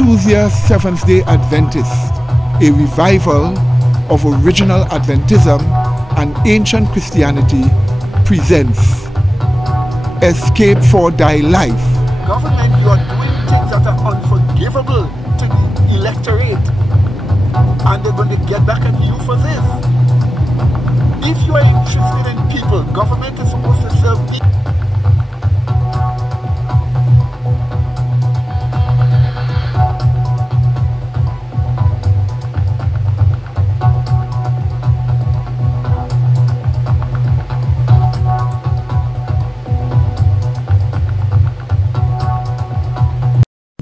Tuesday Seventh-day Adventists, a revival of original Adventism and ancient Christianity, presents Escape for Thy Life. Government, you are doing things that are unforgivable to the electorate, and they're going to get back at you for this. If you are interested in people, government is supposed to serve people.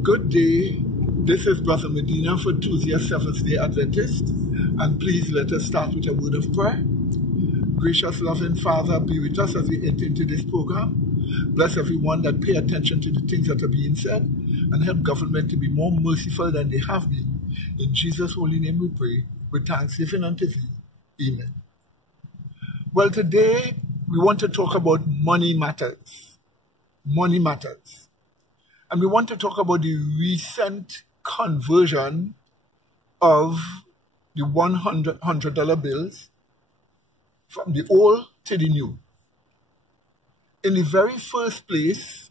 Good day, this is Brother Medina for Tuesday Seventh-day Adventist, and please let us start with a word of prayer. Gracious, loving Father, be with us as we enter into this program. Bless everyone that pay attention to the things that are being said, and help government to be more merciful than they have been. In Jesus' holy name we pray, with thanksgiving unto thee. Amen. Well, today we want to talk about money matters. Money matters. And we want to talk about the recent conversion of the $100 bills from the old to the new. In the very first place,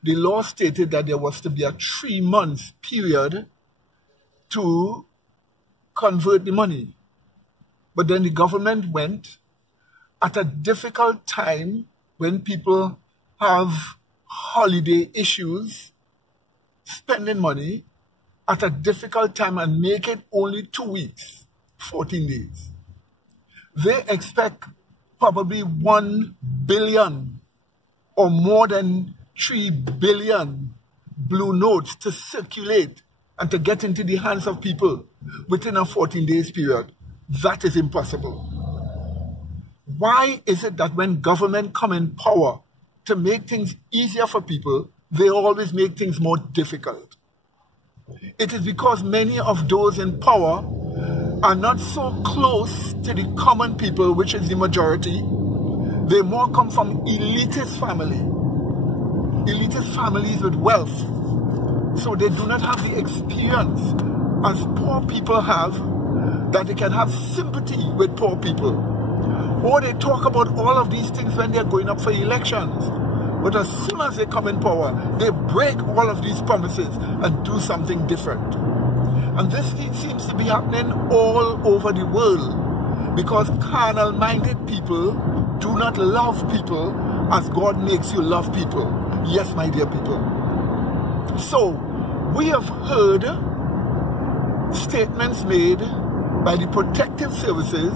the law stated that there was to be a 3-month period to convert the money. But then the government went at a difficult time when people have holiday issues, spending money at a difficult time, and make it only 2 weeks, 14 days. They expect probably 1 billion or more than 3 billion blue notes to circulate and to get into the hands of people within a 14 days period. That is impossible. Why is it that when government come in power to make things easier for people, they always make things more difficult? It is because many of those in power are not so close to the common people, which is the majority. They more come from elitist families with wealth. So they do not have the experience as poor people have, that they can have sympathy with poor people. Or they talk about all of these things when they're going up for elections. But as soon as they come in power, they break all of these promises and do something different. And this seems to be happening all over the world, because carnal-minded people do not love people as God makes you love people. Yes, my dear people. So, we have heard statements made by the protective services,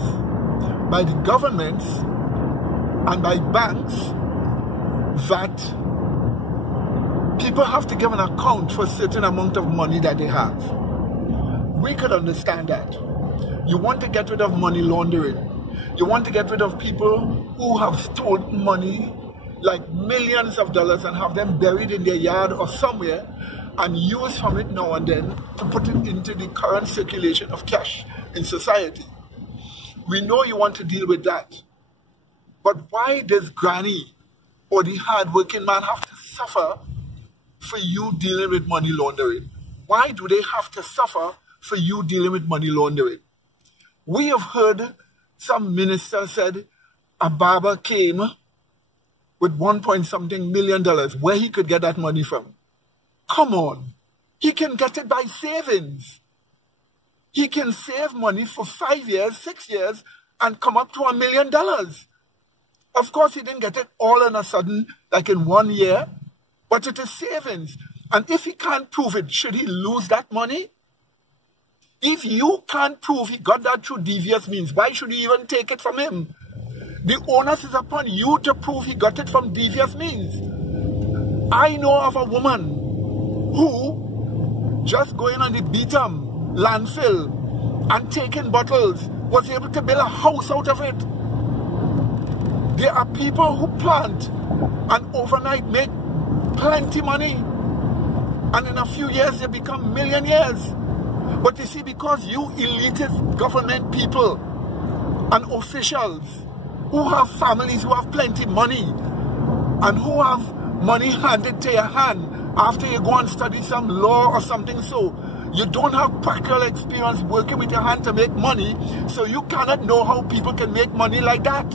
by the governments, and by banks that people have to give an account for a certain amount of money that they have. We could understand that. You want to get rid of money laundering. You want to get rid of people who have stolen money, like millions of dollars, and have them buried in their yard or somewhere, and use from it now and then to put it into the current circulation of cash in society. We know you want to deal with that. But why does Granny or the hard-working man have to suffer for you dealing with money laundering? Why do they have to suffer for you dealing with money laundering? We have heard some minister said a barber came with $1.something million, where he could get that money from. Come on. He can get it by savings. He can save money for 5 years, 6 years, and come up to $1 million. Of course, he didn't get it all in a sudden, like in 1 year, but it is savings. And if he can't prove it, should he lose that money? If you can't prove he got that through devious means, why should you even take it from him? The onus is upon you to prove he got it from devious means. I know of a woman who, just going on the Beetham landfill and taking bottles, was able to build a house out of it. There are people who plant and overnight make plenty money, and in a few years they become millionaires. But you see, because you elitist government people and officials who have families who have plenty money and who have money handed to your hand after you go and study some law or something, so You don't have practical experience working with your hand to make money, so you cannot know how people can make money like that.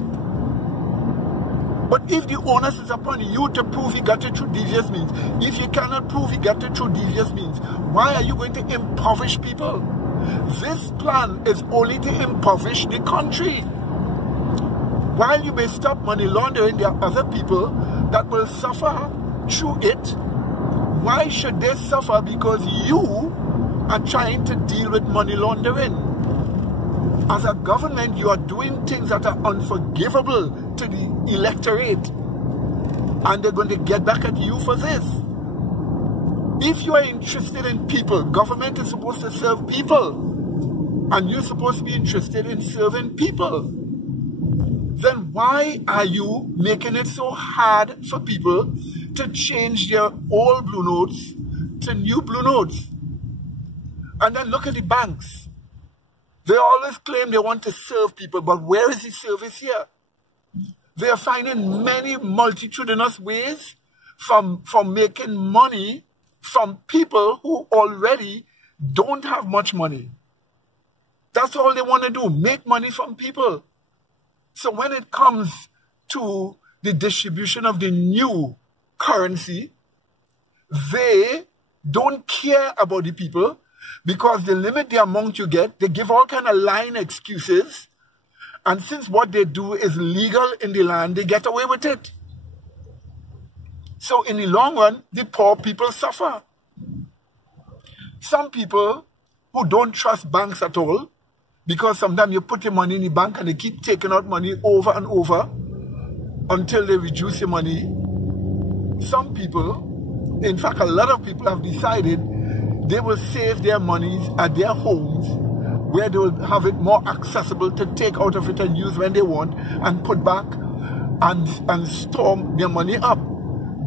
But if the onus is upon you to prove he got it through devious means, if you cannot prove he got it through devious means, why are you going to impoverish people? This plan is only to impoverish the country. While you may stop money laundering, there are other people that will suffer through it. Why should they suffer because you are trying to deal with money laundering? As a government, you are doing things that are unforgivable to the electorate, and they're going to get back at you for this. If you are interested in people, government is supposed to serve people, and you're supposed to be interested in serving people. Then why are you making it so hard for people to change their old blue notes to new blue notes? And then look at the banks. They always claim they want to serve people, but where is the service here? They are finding many multitudinous ways from making money from people who already don't have much money. That's all they want to do, make money from people. So when it comes to the distribution of the new currency, they don't care about the people because they limit the amount you get. They give all kind of lying excuses. And since what they do is legal in the land, they get away with it. So in the long run, the poor people suffer. Some people who don't trust banks at all, because sometimes you put your money in the bank and they keep taking out money over and over until they reduce your money. Some people, in fact a lot of people have decided they will save their monies at their homes where they will have it more accessible to take out of it and use when they want and put back and store their money up.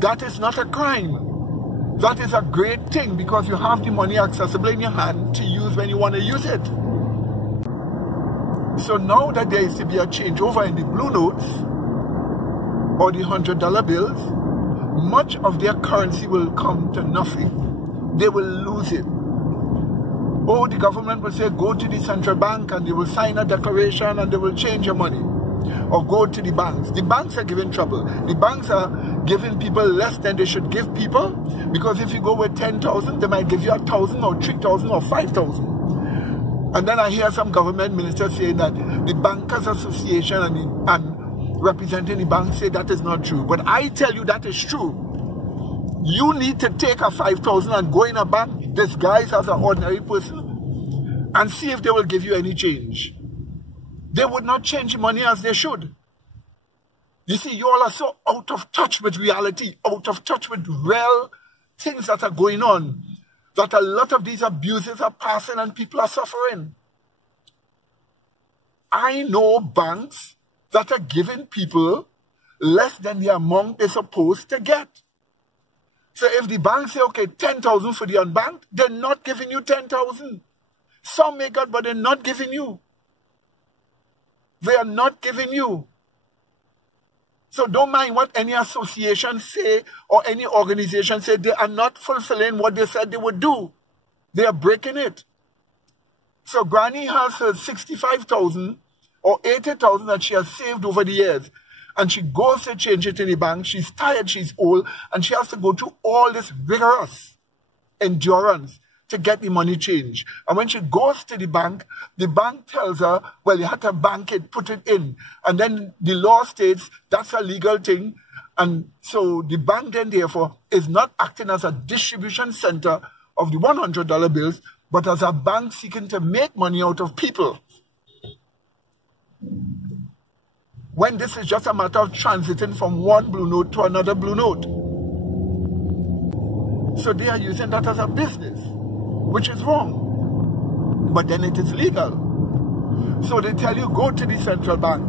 That is not a crime. That is a great thing because you have the money accessible in your hand to use when you want to use it. So now that there is to be a changeover in the blue notes or the $100 bills, much of their currency will come to nothing. They will lose it. Oh, the government will say, go to the central bank and they will sign a declaration and they will change your money. Or go to the banks. The banks are giving trouble. The banks are giving people less than they should give people because if you go with 10,000, they might give you 1,000 or 3,000 or 5,000. And then I hear some government ministers saying that the Bankers Association and representing the banks say that is not true. But I tell you that is true. You need to take a 5,000 and go in a bank disguised as an ordinary person and see if they will give you any change. They would not change money as they should. You see, you all are so out of touch with reality, out of touch with real things that are going on, that a lot of these abuses are passing and people are suffering. I know banks that are giving people less than the amount they're supposed to get. So if the bank say, okay, 10,000 for the unbanked, they're not giving you 10,000. Some may get, but they're not giving you. They are not giving you. So don't mind what any association say or any organization say. They are not fulfilling what they said they would do. They are breaking it. So Granny has her 65,000 or 80,000 that she has saved over the years. And she goes to change it in the bank. She's tired, she's old, and she has to go through all this rigorous endurance to get the money changed. And when she goes to the bank tells her, well, you have to bank it, put it in. And then the law states that's a legal thing. And so the bank then, therefore, is not acting as a distribution center of the $100 bills, but as a bank seeking to make money out of people. When this is just a matter of transiting from one blue note to another blue note. So they are using that as a business, which is wrong. But then it is legal. So they tell you, go to the central bank.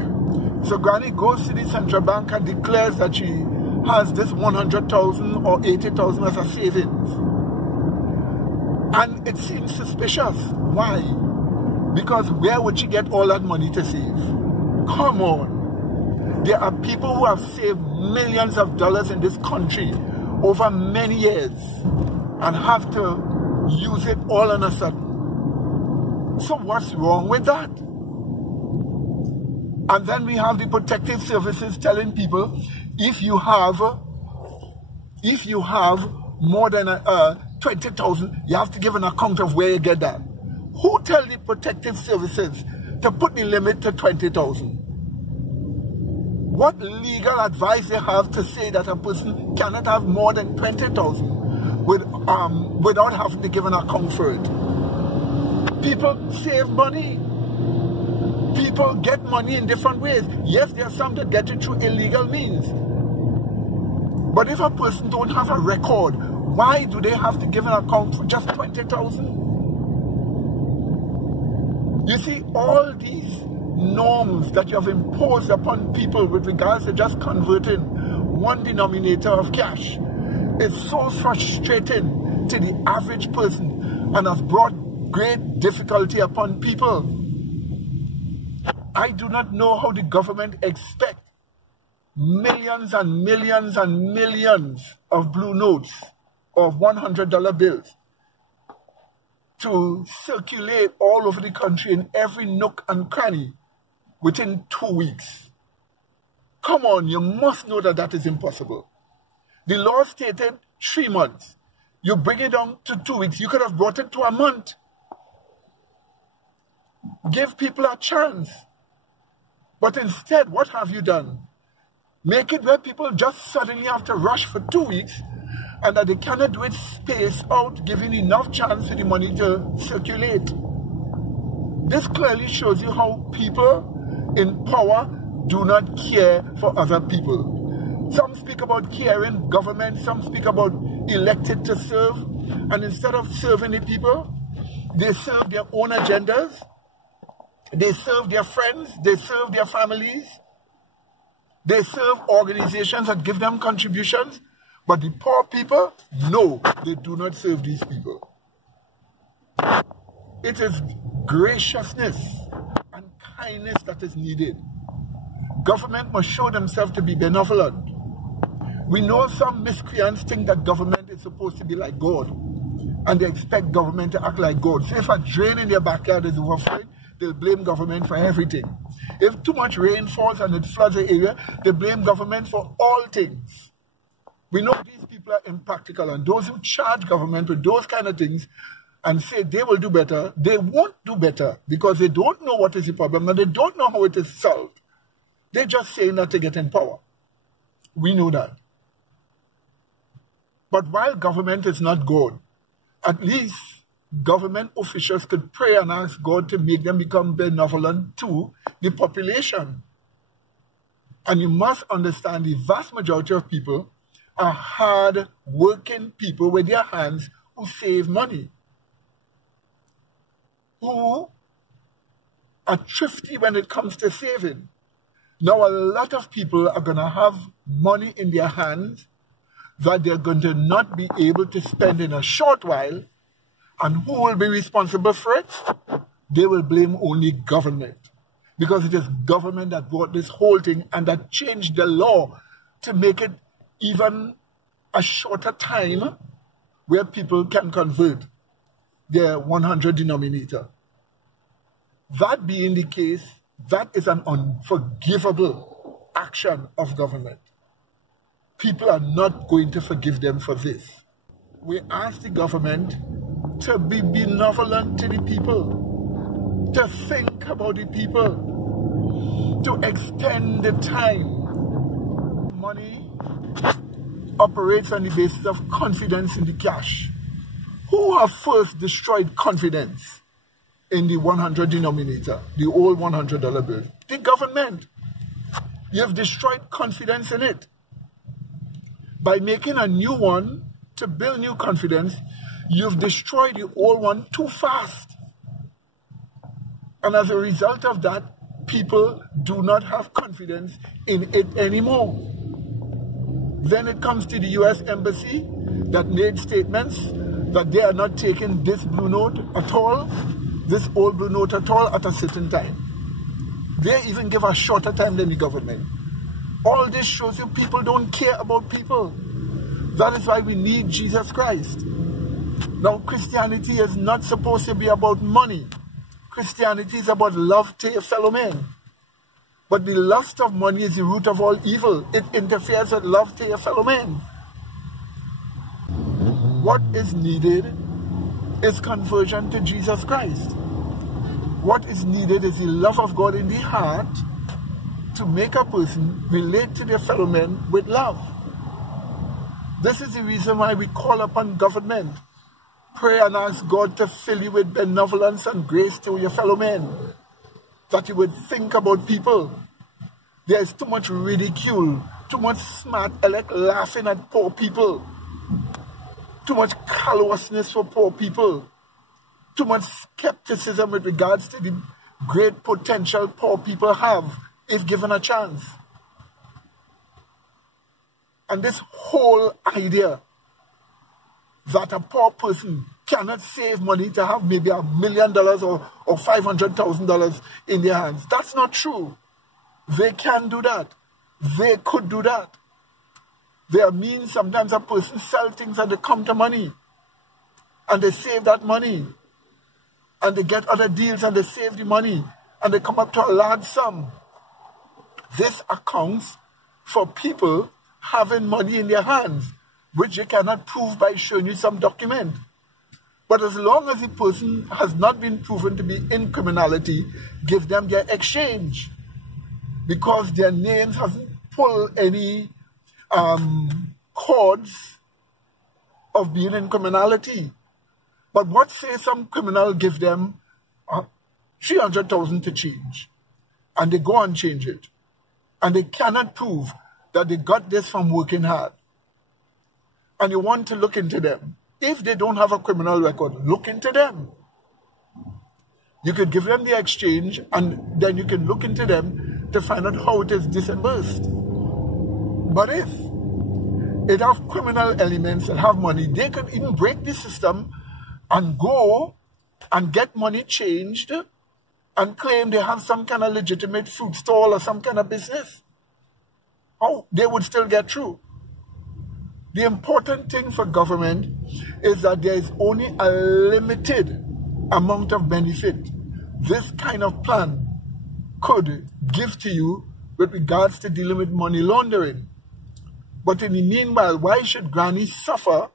So Granny goes to the central bank and declares that she has this 100,000 or 80,000 as a savings. And it seems suspicious. Why? Because where would she get all that money to save? Come on. There are people who have saved millions of dollars in this country over many years and have to use it all on a sudden. So what's wrong with that? And then we have the protective services telling people, if you have more than 20,000, you have to give an account of where you get that. Who tell the protective services to put the limit to 20,000? What legal advice they have to say that a person cannot have more than 20,000 without having to give an account for it? People save money. People get money in different ways. Yes, there are some that get it through illegal means. But if a person don't have a record, why do they have to give an account for just 20,000? You see, all these norms that you have imposed upon people with regards to just converting one denominator of cash is so frustrating to the average person and has brought great difficulty upon people. I do not know how the government expects millions and millions and millions of blue notes of $100 bills to circulate all over the country in every nook and cranny within 2 weeks. Come on, you must know that that is impossible. The law stated 3 months. You bring it down to 2 weeks. You could have brought it to a month. Give people a chance. But instead, what have you done? Make it where people just suddenly have to rush for 2 weeks and that they cannot do it spaced out, giving enough chance for the money to circulate. This clearly shows you how people in power do not care for other people. Some speak about caring government, some speak about elected to serve, and instead of serving the people, they serve their own agendas. They serve their friends, they serve their families, they serve organizations that give them contributions, but the poor people, no, they do not serve these people. It is graciousness and kindness that is needed. Government must show themselves to be benevolent. We know some miscreants think that government is supposed to be like God, and they expect government to act like God. So if a drain in their backyard is overflowing, they'll blame government for everything. If too much rain falls and it floods the area, they blame government for all things. We know these people are impractical, and those who charge government with those kind of things and say they will do better, they won't do better because they don't know what is the problem and they don't know how it is solved. They're just saying that to get in power. We know that. But while government is not God, at least government officials could pray and ask God to make them become benevolent to the population. And you must understand the vast majority of people are hard-working people with their hands who save money, who are thrifty when it comes to saving. Now, a lot of people are going to have money in their hands that they're going to not be able to spend in a short while. And who will be responsible for it? They will blame only government. Because it is government that brought this whole thing and that changed the law to make it even a shorter time where people can convert their 100 denominator. That being the case, that is an unforgivable action of government. People are not going to forgive them for this. We ask the government to be benevolent to the people, to think about the people, to extend the time. Money operates on the basis of confidence in the cash. Who have first destroyed confidence in the 100 denominator, the old $100 bill? The government. You have destroyed confidence in it. By making a new one to build new confidence, you've destroyed the old one too fast. And as a result of that, people do not have confidence in it anymore. Then it comes to the U.S. Embassy that made statements that they are not taking this blue note at all, this old blue note at all at a certain time. They even give a shorter time than the government. All this shows you people don't care about people. That is why we need Jesus Christ. Now, Christianity is not supposed to be about money. Christianity is about love to your fellow man. But the lust of money is the root of all evil. It interferes with love to your fellow man. What is needed is conversion to Jesus Christ. What is needed is the love of God in the heart to make a person relate to their fellow men with love. This is the reason why we call upon government. Pray and ask God to fill you with benevolence and grace to your fellow men, that you would think about people. There is too much ridicule, too much smart aleck laughing at poor people, too much callousness for poor people, too much skepticism with regards to the great potential poor people have if given a chance. And this whole idea that a poor person cannot save money to have maybe $1 million or $500,000 in their hands, that's not true. They can do that. They could do that. There means sometimes a person sells things and they come to money and they save that money and they get other deals and they save the money and they come up to a large sum. This accounts for people having money in their hands, which they cannot prove by showing you some document. But as long as the person has not been proven to be in criminality, give them their exchange, because their names haven't pulled any cords of being in criminality. But what say some criminal give them 300,000 to change, and they go and change it, and they cannot prove that they got this from working hard. And you want to look into them. If they don't have a criminal record, look into them. You could give them the exchange, and then you can look into them to find out how it is disbursed. But if it have criminal elements and have money, they could even break the system and go and get money changed and claim they have some kind of legitimate food stall or some kind of business. Oh, they would still get through. The important thing for government is that there is only a limited amount of benefit this kind of plan could give to you with regards to dealing with money laundering. But in the meanwhile, why should Granny suffer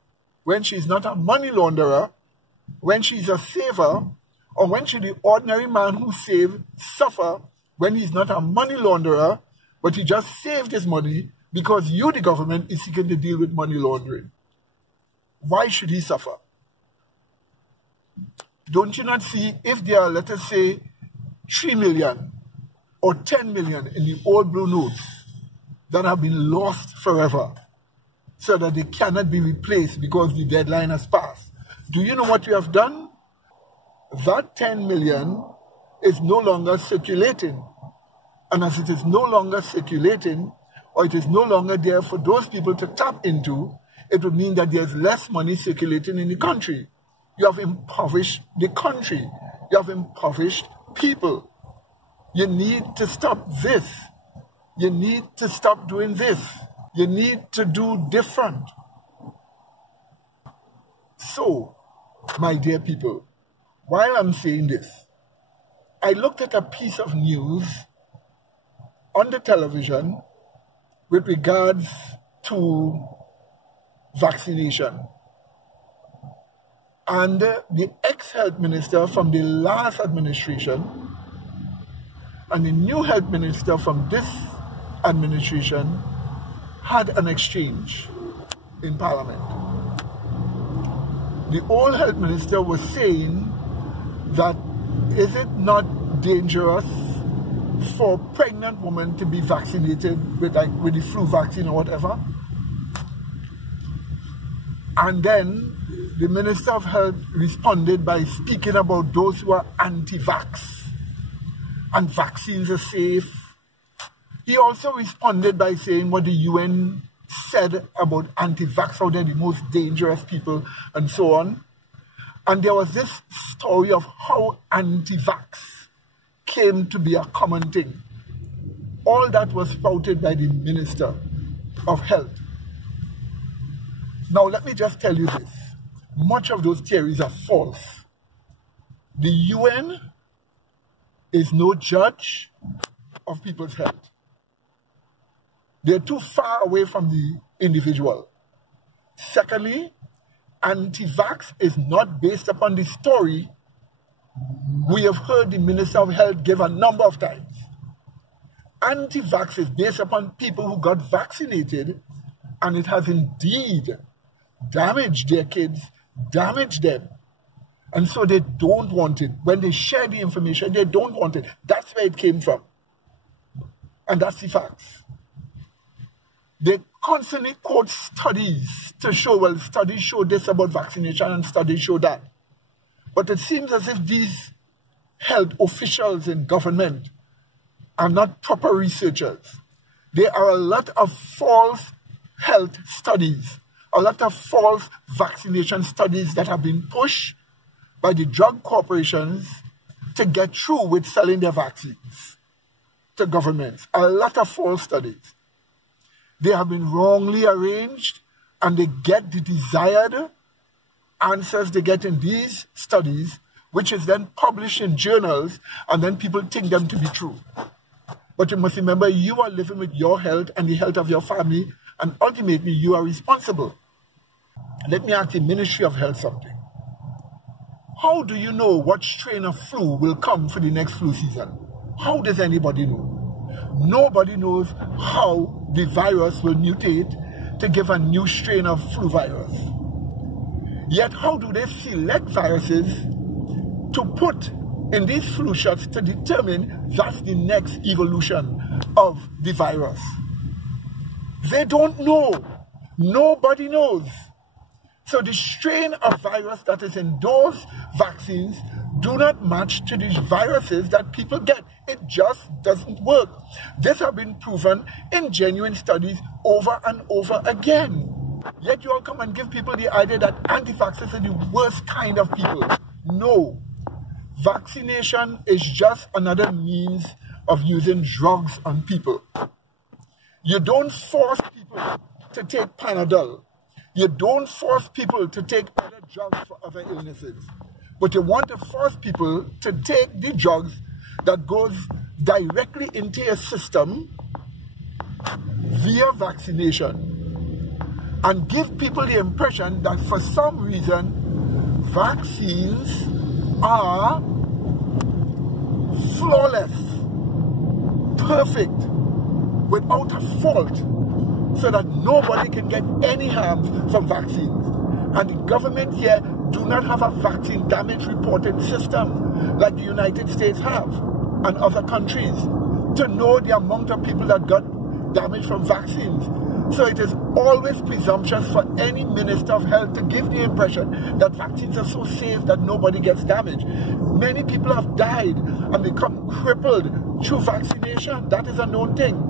when she's not a money launderer, when she's a saver, or when should the ordinary man who saved suffer when he's not a money launderer, but he just saved his money because you, the government, is seeking to deal with money laundering? Why should he suffer? Don't you not see, if there are, let us say, 3 million or 10 million in the old blue notes that have been lost forever so that they cannot be replaced because the deadline has passed? Do you know what you have done? That 10 million is no longer circulating. And as it is no longer circulating, or it is no longer there for those people to tap into, it would mean that there's less money circulating in the country. You have impoverished the country. You have impoverished people. You need to stop this. You need to stop doing this. You need to do different. So, my dear people, while I'm saying this, I looked at a piece of news on the television with regards to vaccination. And the ex-health minister from the last administration and the new health minister from this administration had an exchange in Parliament. The old health minister was saying that is it not dangerous for pregnant women to be vaccinated with the flu vaccine or whatever? And then the Minister of Health responded by speaking about those who are anti-vax and vaccines are safe. He also responded by saying what the UN said about anti-vax, how they're the most dangerous people and so on. And there was this story of how anti-vax came to be a common thing. All that was spouted by the Minister of Health. Now let me just tell you this. much of those theories are false. The UN is no judge of people's health. They're too far away from the individual. Secondly, anti-vax is not based upon the story we have heard the Minister of Health give a number of times. Anti-vax is based upon people who got vaccinated, and it has indeed damaged their kids, damaged them. And so they don't want it. When they share the information, they don't want it. That's where it came from. And that's the facts. They constantly quote studies to show, well, studies show this about vaccination and studies show that. But it seems as if these health officials in government are not proper researchers. There are a lot of false health studies, a lot of false vaccination studies that have been pushed by the drug corporations to get through with selling their vaccines to governments. A lot of false studies. They have been wrongly arranged, and they get the desired answers they get in these studies, which is then published in journals, and then people think them to be true. But you must remember, you are living with your health and the health of your family, and ultimately you are responsible. Let me ask the Ministry of Health something. How do you know what strain of flu will come for the next flu season? How does anybody know? Nobody knows how the virus will mutate to give a new strain of flu virus. Yet how do they select viruses to put in these flu shots to determine that's the next evolution of the virus? They don't know. Nobody knows. So the strain of virus that is in those vaccines do not match to these viruses that people get. It just doesn't work. This has been proven in genuine studies over and over again. Yet you all come and give people the idea that anti-vaxxers are the worst kind of people. No. Vaccination is just another means of using drugs on people. You don't force people to take Panadol. You don't force people to take other drugs for other illnesses. But you want to force people to take the drugs that goes directly into your system via vaccination, and give people the impression that for some reason vaccines are flawless, perfect, without a fault, so that nobody can get any harm from vaccines. And the government here do not have a vaccine damage reporting system like the United States have and other countries to know the amount of people that got damage from vaccines. So it is always presumptuous for any Minister of Health to give the impression that vaccines are so safe that nobody gets damaged. Many people have died and become crippled through vaccination. That is a known thing.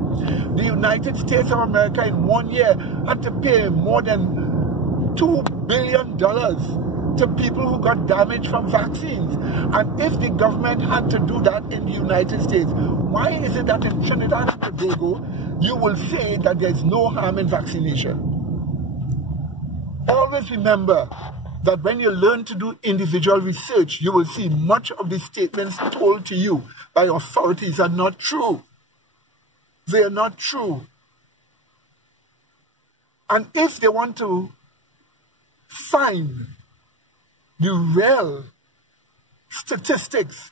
The United States of America in 1 year had to pay more than $2 billion to people who got damaged from vaccines. And if the government had to do that in the United States, why is it that in Trinidad and Tobago you will say that there is no harm in vaccination? Always remember that when you learn to do individual research, you will see much of the statements told to you by authorities are not true. They are not true. And if they want to find the real statistics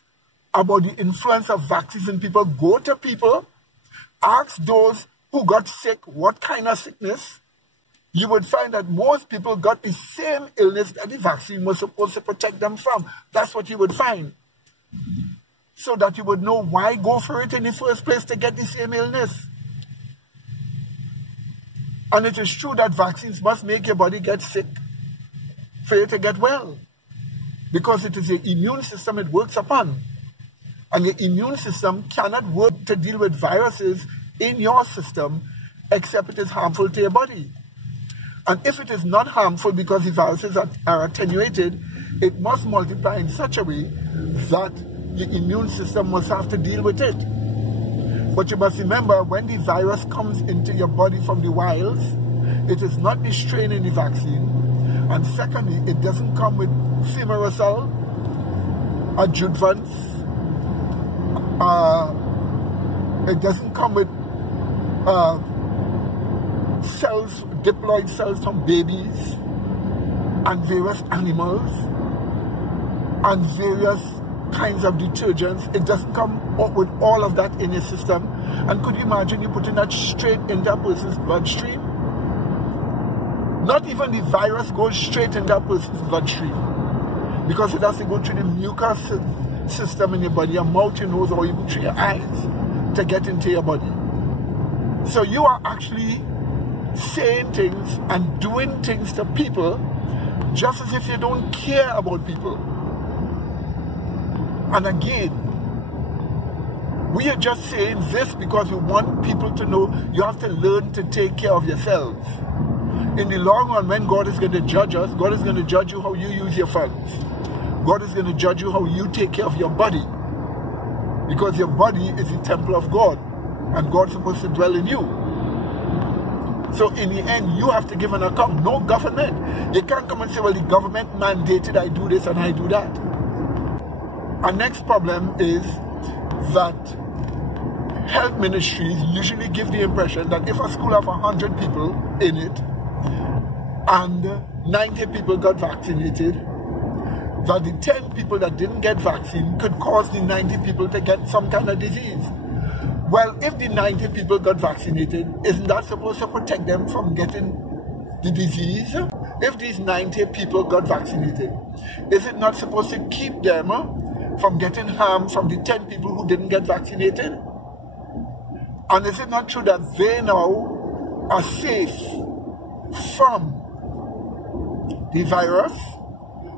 about the influence of vaccines in people, go to people, ask those who got sick what kind of sickness. You would find that most people got the same illness that the vaccine was supposed to protect them from. That's what you would find. So that you would know why go for it in the first place to get the same illness. And it is true that vaccines must make your body get sick for you to get well. Because it is your immune system it works upon. And your immune system cannot work to deal with viruses in your system except it is harmful to your body. And if it is not harmful because the viruses are attenuated, it must multiply in such a way that the immune system must have to deal with it. But you must remember, when the virus comes into your body from the wilds, it is not the strain in the vaccine, And secondly, it doesn't come with thimerosal, adjuvants. It doesn't come with cells, diploid cells from babies and various animals and various kinds of detergents. It doesn't come up with all of that in your system. And could you imagine you putting that straight into a person's bloodstream? Not even the virus goes straight into a person's bloodstream, because it has to go through the mucous system in your body, your mouth, your nose, or even through your eyes to get into your body. So you are actually saying things and doing things to people just as if you don't care about people. And again, we are just saying this because we want people to know you have to learn to take care of yourselves. In the long run, when God is going to judge us, God is going to judge you how you use your funds. God is going to judge you how you take care of your body. Because your body is the temple of God, and God's supposed to dwell in you. So in the end, you have to give an account. No government. You can't come and say, well, the government mandated I do this and I do that. Our next problem is that health ministries usually give the impression that if a school have 100 people in it and 90 people got vaccinated, that the 10 people that didn't get vaccine could cause the 90 people to get some kind of disease. Well, if the 90 people got vaccinated, isn't that supposed to protect them from getting the disease? If these 90 people got vaccinated, is it not supposed to keep them from getting harm from the 10 people who didn't get vaccinated? And is it not true that they now are safe from the virus,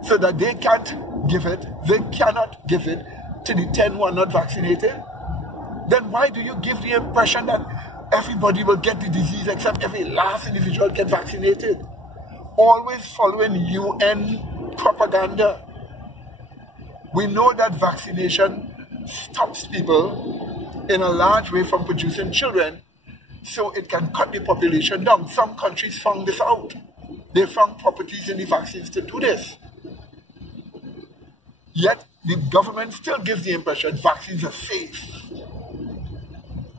so that they can't give it, they cannot give it to the 10 who are not vaccinated? Then why do you give the impression that everybody will get the disease except every last individual get vaccinated? Always following UN propaganda. We know that vaccination stops people in a large way from producing children, so it can cut the population down. Some countries found this out. They found properties in the vaccines to do this. Yet the government still gives the impression vaccines are safe.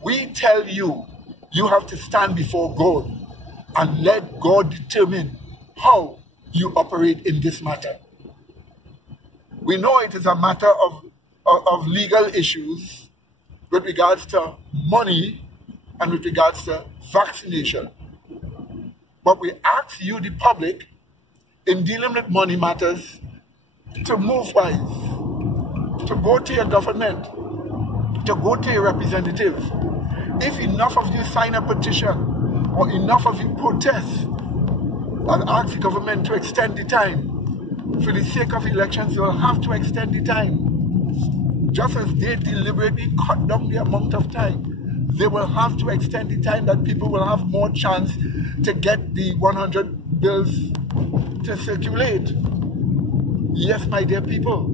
We tell you, you have to stand before God and let God determine how you operate in this matter. We know it is a matter of legal issues with regards to money and with regards to vaccination. But we ask you, the public, in dealing with money matters, to move wise, to go to your government, to go to your representatives. If enough of you sign a petition or enough of you protest and ask the government to extend the time, for the sake of elections, you will have to extend the time. Just as they deliberately cut down the amount of time, they will have to extend the time that people will have more chance to get the 100 bills to circulate. Yes, my dear people,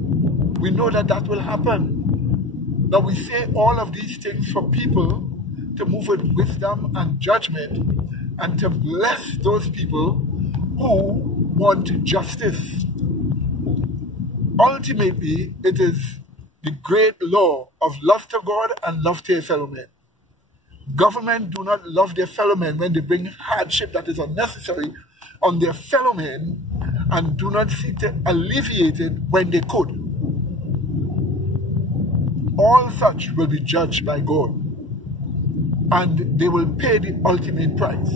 we know that that will happen. Now we say all of these things for people to move with wisdom and judgment and to bless those people who want justice. Ultimately, it is the great law of love to God and love to your fellow men. Government do not love their fellow men when they bring hardship that is unnecessary on their fellow men, and do not seek to alleviate it when they could. All such will be judged by God, and they will pay the ultimate price.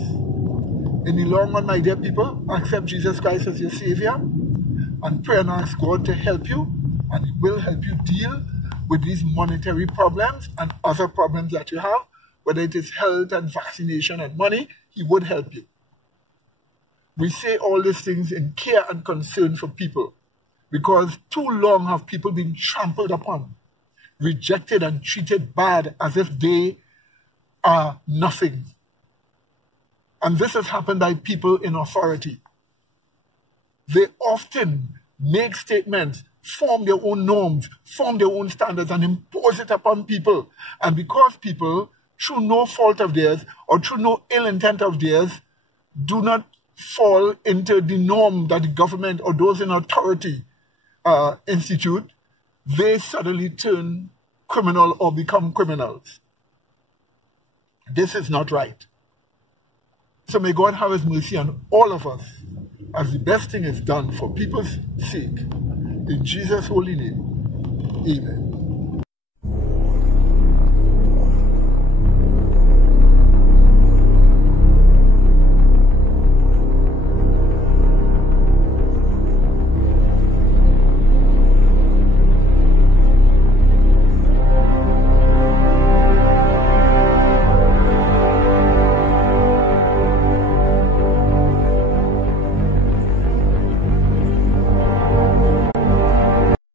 In the long run, my dear people, accept Jesus Christ as your Savior and pray and ask God to help you, and He will help you deal with these monetary problems and other problems that you have, whether it is health and vaccination and money. He would help you. We say all these things in care and concern for people, because too long have people been trampled upon, rejected and treated bad as if they are nothing. And this has happened by people in authority. They often make statements, form their own norms, form their own standards, and impose it upon people. And because people, through no fault of theirs or through no ill intent of theirs, do not fall into the norm that the government or those in authority institute, they suddenly turn criminal or become criminals. This is not right. So may God have his mercy on all of us as the best thing is done for people's sake. In Jesus' holy name, amen.